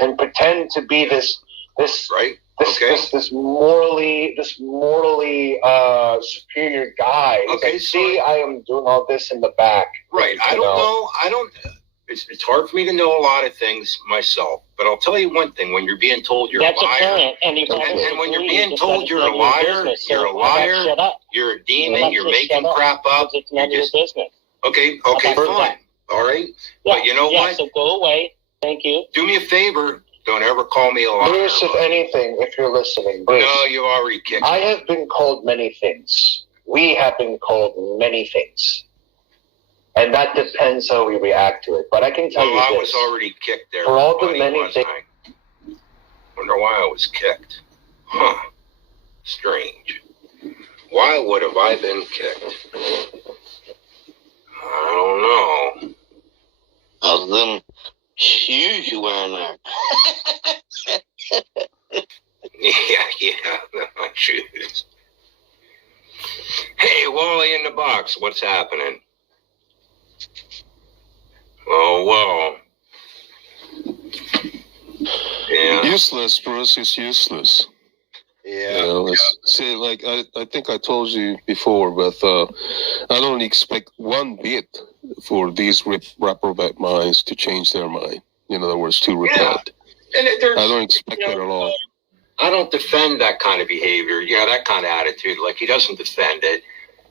and pretend to be this right. This morally superior guy. Okay, like, see, I am doing all this in the back. Right. I don't know. It's hard for me to know a lot of things myself, but I'll tell you one thing: when you're being told you're a liar, and when you're being told you're a liar, you're a liar, you're a demon, you're making crap up. It's none of your business. Okay, fine, all right. Yeah, but you know what? So go away. Thank you. Do me a favor. Don't ever call me a liar. Bruce, if anything, if you're listening, Bruce. No, you already kicked me. I have been called many things. We have been called many things. And that depends how we react to it. But I can tell you this. I was already kicked there. For all the many things. Wonder why I was kicked. Huh. Strange. Why would have I been kicked? I don't know. Other than shoes you wearing there. Yeah, my shoes. Hey, Wally in the box, what's happening? Oh, well. Yeah. Useless, Bruce, is useless. Yeah. See, like I think I told you before, but I don't expect one bit for these reprobate minds to change their mind. In other words, to repent. And I don't expect that at all. I don't defend that kind of behavior, that kind of attitude. Like, he doesn't defend it.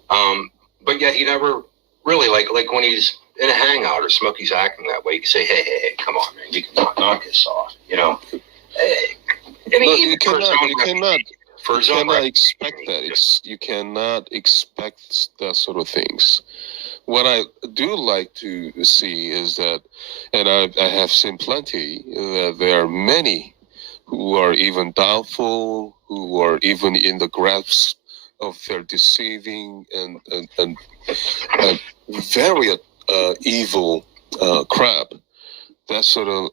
But yet he never really, like when he's in a hangout or Smokey's acting that way, you can say, hey, come on, man, you can knock this off, Hey. And you cannot expect that. You cannot expect that sort of things. What I do like to see is that, and I have seen plenty, that there are many who are even doubtful, who are even in the grasp of their deceiving and very evil crap. That sort of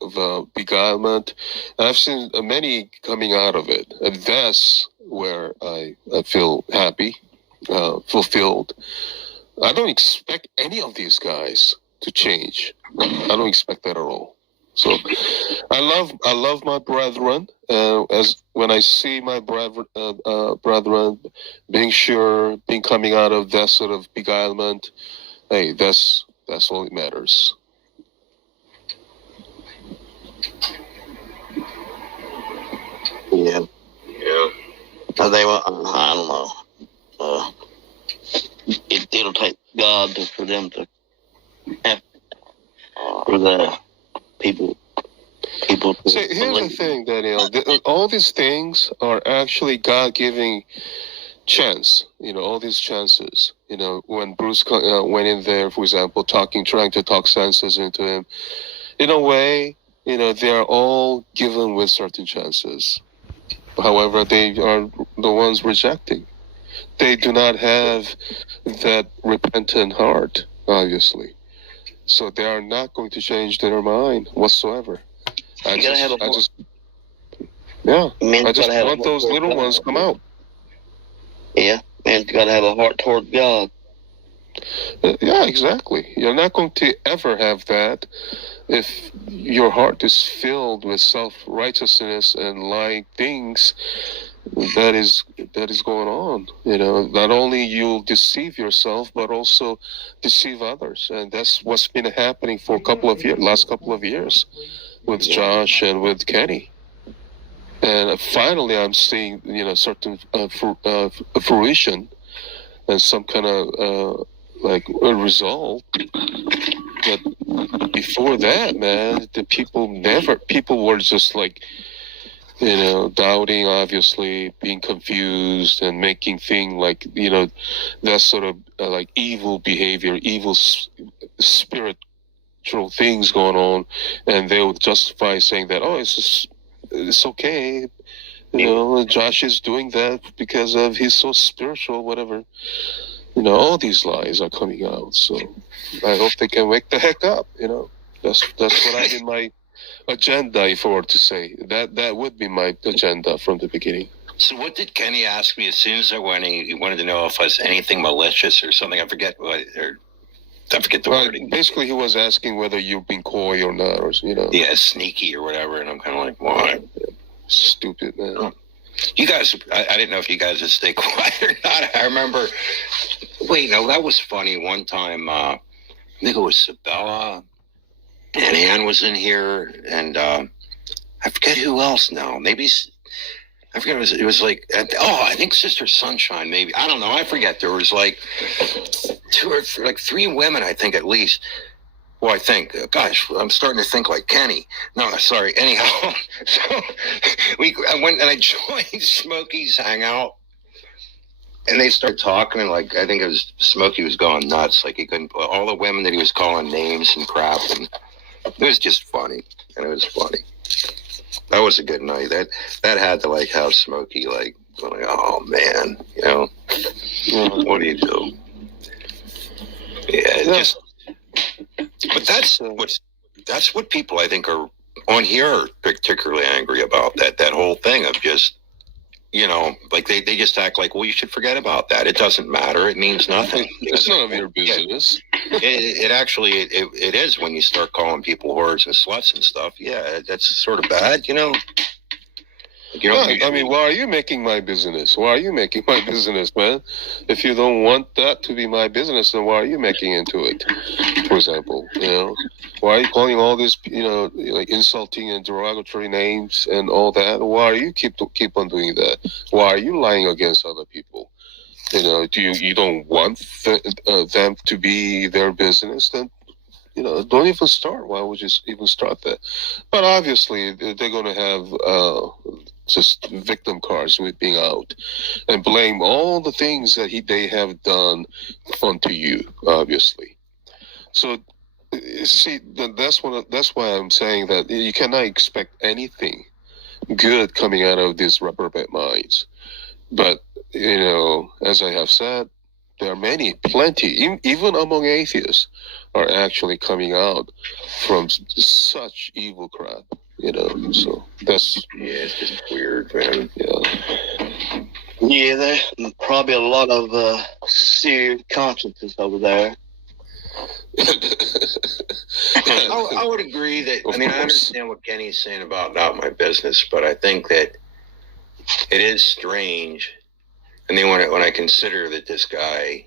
beguilement. I've seen many coming out of it. And that's where I feel happy, fulfilled. I don't expect any of these guys to change. I don't expect that at all. So I love my brethren. As when I see my brethren being coming out of that sort of beguilement, hey, that's all that matters. Yeah. Yeah. I don't know. It'll take God for them to have, for the people. See, here's the thing, Daniel. All these things are actually God giving chance. All these chances. When Bruce went in there, for example, trying to talk senses into him. In a way, they are all given with certain chances. However, they are the ones rejecting. They do not have that repentant heart, obviously. So they are not going to change their mind whatsoever. I just want those little ones come out. Yeah, man's got to have a heart toward God. Yeah, exactly. You're not going to ever have that if your heart is filled with self-righteousness and lying things. That is going on. Not only you'll deceive yourself, but also deceive others, and that's what's been happening for last couple of years, with Josh and with Kenny. And finally, I'm seeing certain fruition and some kind of like a result. But before that, man, the people were just like, doubting, obviously, being confused and making things like, that sort of like evil behavior, evil spiritual things going on. And they would justify saying that, it's okay. Josh is doing that because of he's so spiritual, whatever. All these lies are coming out. So I hope they can wake the heck up. That's what I did my agenda, if I were to say. That would be my agenda from the beginning. So what did Kenny ask me as soon as I went in? He wanted to know if I was anything malicious or something. I forget what. I forget the wording. Basically, he was asking whether you've been coy or not, or Yeah, sneaky or whatever, and I'm kind of like, what? Stupid, man. Oh. You guys, I didn't know if you guys would stay quiet or not. I remember. Wait, no, that was funny. One time, I think it was Sabella and Ann was in here, and I forget who else now. Maybe. I forget, it was like, I think Sister Sunshine, maybe. I don't know. I forget. There was like 2 or 3 women, I think, at least. Well, I think, gosh, I'm starting to think like Kenny. No, sorry. Anyhow, so I went and I joined Smokey's hangout, and they started talking, and like, I think it was Smokey was going nuts. Like, he couldn't, all the women that he was calling names and crap, and it was just funny. And it was funny. That was a good night. That had to like have Smokey like going, oh man, what do you do? Yeah, just. But that's what people I think are on here are particularly angry about. That whole thing of just like they just act like, well, you should forget about that. It doesn't matter. It means nothing. It's none of your business. It actually it is when you start calling people whores and sluts and stuff. Yeah, that's sort of bad, I mean, why are you making my business? Why are you making my business, man? If you don't want that to be my business, then why are you making into it? For example, why are you calling all this, like insulting and derogatory names and all that? Why are you keep on doing that? Why are you lying against other people? Do you don't want them to be their business? Then don't even start. Why would you even start that? But obviously, they're going to have just victim cards with being out and blame all the things that they have done onto you, obviously. So, see, that's why I'm saying that you cannot expect anything good coming out of these reprobate minds. But, as I have said, there are plenty, even among atheists, are actually coming out from such evil crap, so that's... Yeah, it's just weird, man. Yeah, there's probably a lot of serious consciences over there. I would agree that, I understand what Kenny's saying about not my business, but I think that it is strange. And then when I consider that this guy,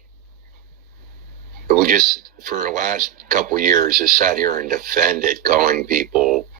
who just for the last couple of years has sat here and defended calling people